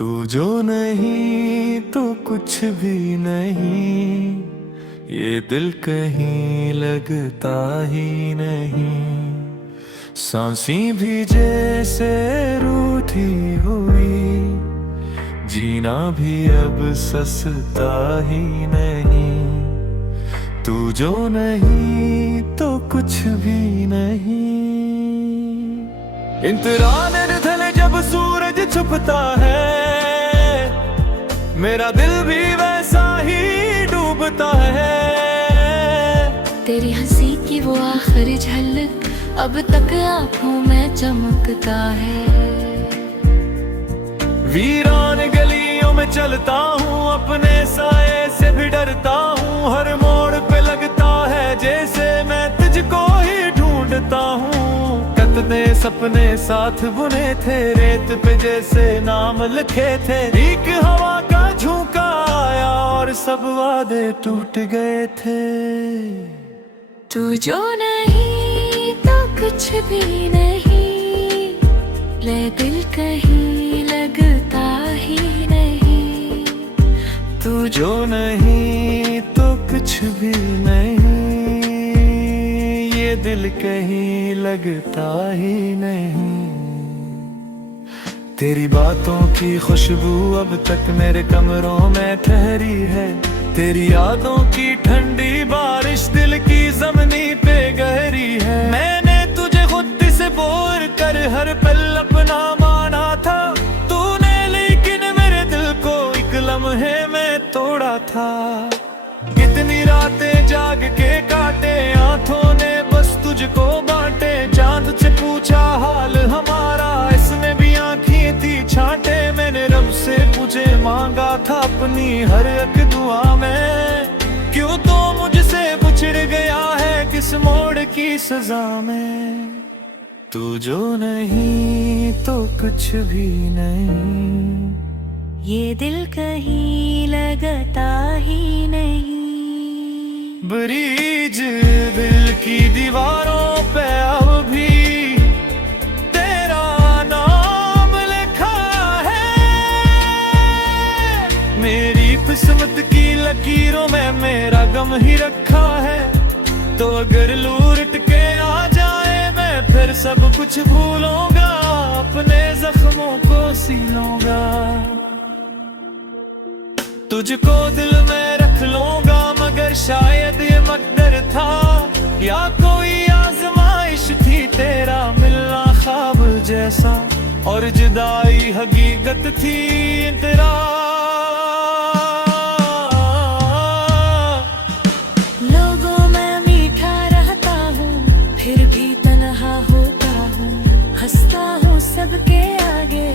तू जो नहीं तो कुछ भी नहीं, ये दिल कहीं लगता ही नहीं। सांसें भी जैसे रूठी हुई, जीना भी अब सस्ता ही नहीं। तू जो नहीं तो कुछ भी नहीं। इंतजार निर्धल जब सूरज छुपता है, मेरा दिल भी वैसा ही डूबता है। तेरी हंसी की वो आखिरी झलक अब तक आंखों में चमकता है। वीरान गलियों में चलता हूँ, अपने साए से भी डरता हूँ। हर मोड़ पे लगता है जैसे मैं तुझको ही ढूंढता हूँ। कतने सपने साथ बुने थे, रेत पे जैसे नाम लिखे थे। एक हवा का झोंका आया और सब वादे टूट गए थे। तू जो नहीं तो कुछ भी नहीं, ले दिल कहीं लगता ही नहीं। तू जो नहीं तो कुछ भी नहीं, ये दिल कहीं लगता ही नहीं। तेरी बातों की खुशबू अब तक मेरे कमरों में ठहरी है। तेरी यादों की ठंडी बारिश दिल की ज़मीनी पे गहरी है। मैंने तुझे खुद से बोर कर हर पल अपना माना था तूने, लेकिन मेरे दिल को एक लम्हे में तोड़ा था। कितनी रातें जाग के काटे, आंखों ने बस तुझको बांटे। चांद से पूछा हाल हमारा, इसमें भी आंखें थी छांटे। मैंने रब से तुझे मांगा था अपनी हर एक दुआ में, क्यों तो मुझसे बिछड़ गया है किस मोड़ की सजा में। तू जो नहीं तो कुछ भी नहीं, ये दिल कहीं लगता ही नहीं। ब्रिज दिल की दीवारों पे अब भी तेरा नाम लिखा है। मेरी किस्मत की लकीरों में मेरा गम ही रखा है। तो अगर लूट के आ जाए मैं फिर सब कुछ भूलूंगा, अपने जख्मों को सीलूंगा। तुझको दिल में रख लूंगा, मगर शायद ये मकदर था या कोई आजमाइश थी। तेरा मिलना ख्वाब जैसा और जुदाई हकीकत थी तेरा। लोगों में मीठा रहता हूँ, फिर भी तन्हा होता हूँ। हंसता हूँ सबके आगे,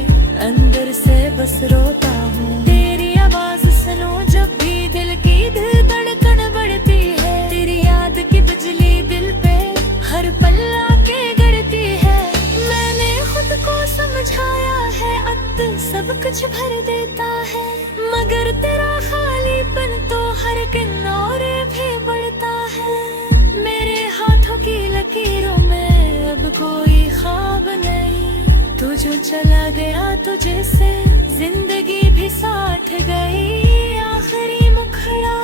अंदर से बस रोता हूँ। तेरी आवाज सुनो जब भी दिल की धड़कन बढ़ती है। तेरी याद की बिजली दिल पे हर पल आके गड़ती है। मैंने खुद को समझाया है अब सब कुछ भर देता है, मगर तेरा खालीपन तो हर किनारे भी बढ़ता है। मेरे हाथों की लकीरों में अब कोई ख्वाब नहीं। तू जो चला गया तुझे से जिंदगी भी साथ गई आखिरी मुखड़ा।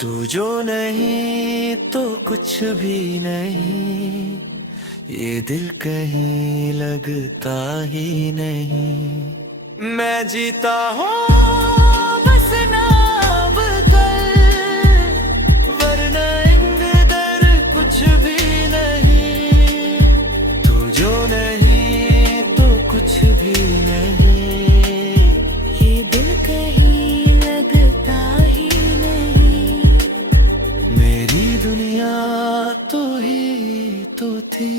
तू जो नहीं तो कुछ भी नहीं, ये दिल कहीं लगता ही नहीं। मैं जीता हूँ बस नाम कल, वरना इंतजार कुछ भी नहीं। तू जो नहीं तो कुछ भी नहीं, ये दिल कहीं लगता ही नहीं। मेरी दुनिया तो ही तो थी,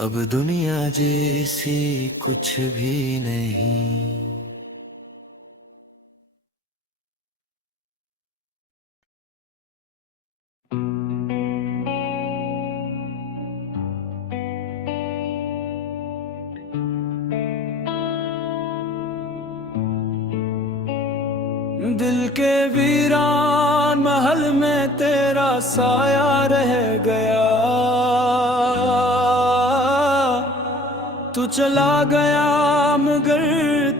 अब दुनिया जैसी कुछ भी नहीं। दिल के वीरान महल में तेरा साया रह गया। तू चला गया मगर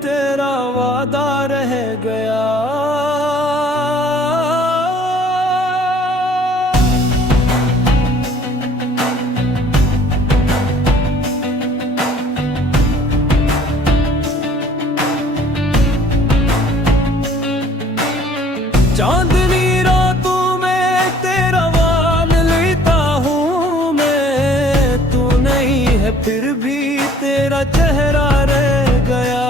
तेरा वादा रह गया। चांदनी रातों में तेरा वाल लेता हूँ मैं, तू नहीं है फिर भी तेरा चेहरा रह गया।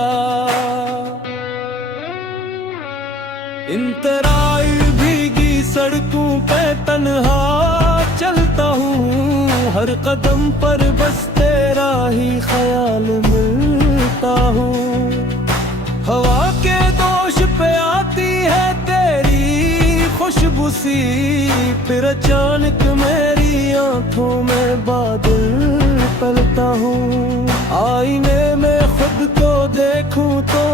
इन तराई भीगी सड़कों पे तन्हा चलता हूँ, हर कदम पर बस तेरा ही ख्याल मिलता हूँ। हवा के दोष पे आती है तेरी खुशबू सी, फिर अचानक मेरी आंखों में बादल पलता हूँ। आईने में खुद को देखूं तो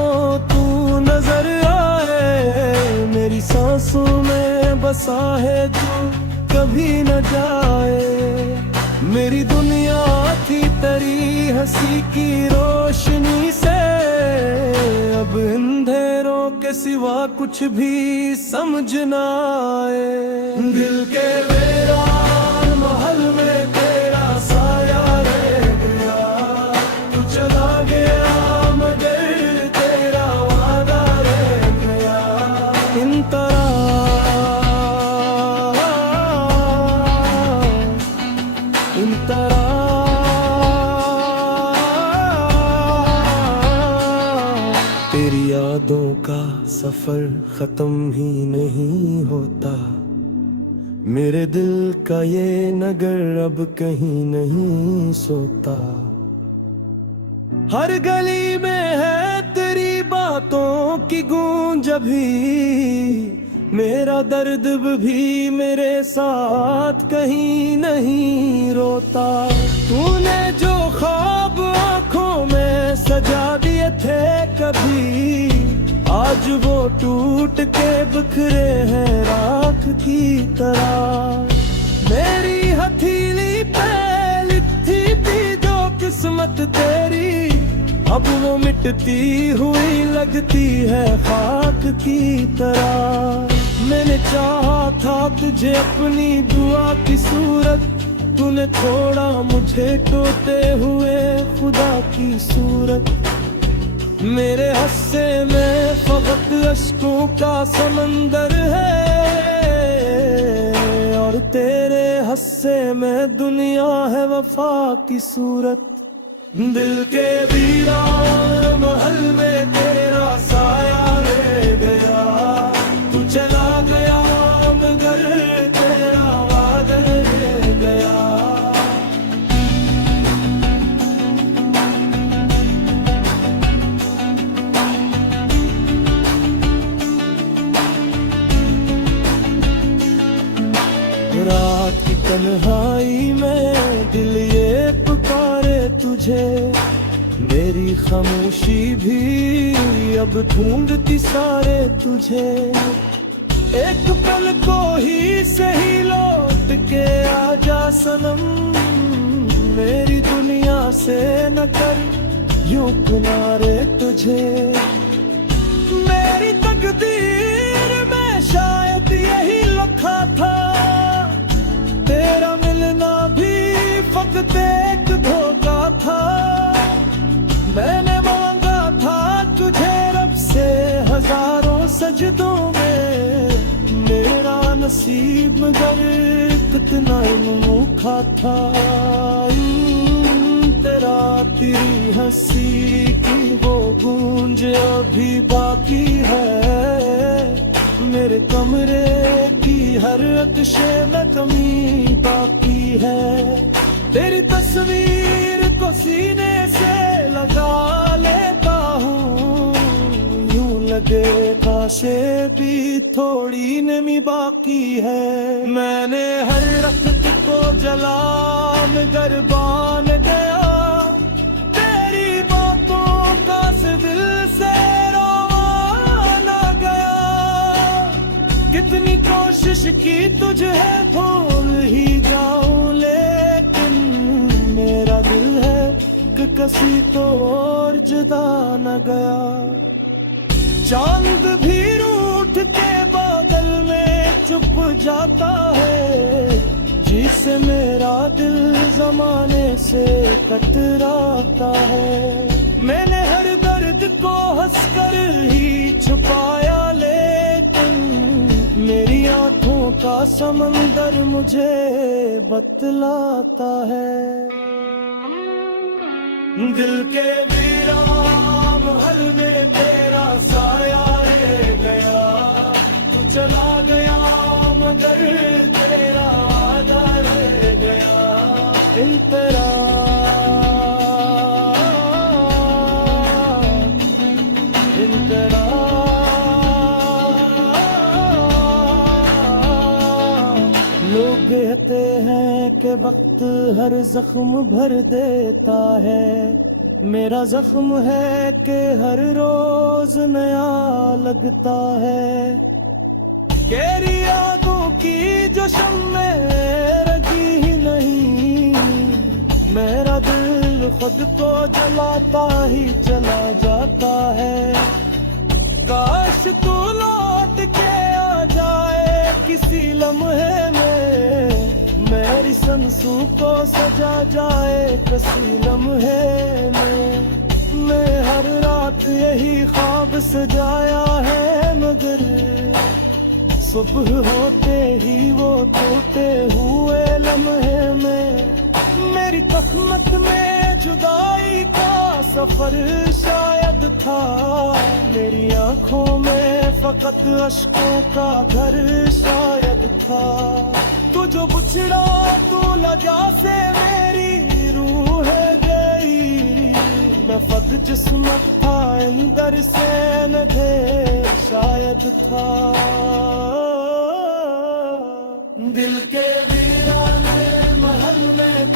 तू नजर आए, मेरी सांसों में बसा है जो कभी न जाए। मेरी दुनिया थी तेरी हंसी की रोशनी से, अब अंधेरों के सिवा कुछ भी समझ न आए। दिल के वीरान महल में तेरा साया रह गया, तू चला गया मगर तेरा वादा रह गया। इन तरह तेरी यादों का सफर खत्म ही नहीं होता, मेरे दिल का ये नगर अब कहीं नहीं सोता। हर गली में है तेरी बातों की गूंज अभी, मेरा दर्द भी मेरे साथ कहीं नहीं रोता। तूने जो ख्वाब आंखों में सजा दिए थे कभी, आज वो टूट के बिखरे हैं राख की तरह। मेरी हथेली पे लिखी थी जो किस्मत तेरी, अब वो मिटती हुई लगती है खाक की तरह। मैंने चाहा था तुझे अपनी दुआ की सूरत, तूने छोड़ा मुझे टोते हुए खुदा की सूरत। मेरे हस्से में फकत अश्कों का समंदर है, और तेरे हस्से में दुनिया है वफा की सूरत। दिल के वीरान महल में तेरा साया रह गया, तू चला गया मगर तेरा वादा रह गया। रात की तन्हाई में दिल ये पुकारे तुझे, मेरी खामोशी भी अब ढूंढती सारे तुझे। एक पल को ही सही लौट के आजा सनम, मेरी दुनिया से न कर यूं किनारे तुझे। मेरी तकदीर में शायद यही लिखा था, तेरा मिलना भी फकत एक धोखा था। मैंने मांगा था तुझे रब से हजारों सजदों में, मेरा नसीब मगर कितना अनोखा था। तेरा तेरी हंसी की वो गूंज अभी बाकी है, मेरे कमरे की हर अक्शे में कमी बाकी है। तेरी तस्वीर को सीने से लगा लेता हूँ, यूं लगे काशे भी थोड़ी नमी बाकी है। मैंने हर रख्त को जला मगर बान गया, तेरी बातों का से दिल से रोना गया। कितनी कोशिश की तुझे भूल ही जाऊं, लेकिन मेरा दिल है कि कसी तो और जुदा न गया। चांद भी रूठ के बादल में छुप जाता है, जिससे मेरा दिल जमाने से कतराता है। मैंने हर दर्द को हंसकर ही छुपाया, लेकिन मेरी आंखों का समंदर मुझे बतलाता है। दिल के वीरान महल में तेरा साया रह गया। तू चला गया मगर तेरा वादा रह गया। इन तेरा इन तेरा लोग कहते हैं कि वक्त हर जख्म भर देता है। मेरा जख्म है कि हर रोज नया लगता है। तेरी यादों की जो शम्मे रगी ही नहीं, मेरा दिल खुद को जलाता ही चला जाता है। काश तू लौट के आ जाए किसी लम्हे में, मेरी सांसों को सजा जाए किसी लम्हे में। मैं हर रात यही ख्वाब सजाया है, मगर सुबह होते ही वो टूटे हुए लम्हे में। मेरी किस्मत में जुदाई का सफर शायद था, मेरी आंखों में फकत अश्कों का घर शायद था। तू जो बिछड़ा तू लजा से मेरी रूह गई। मैं फद जिस्मत था अंदर से नधे शायद था। दिल के वीराने महल में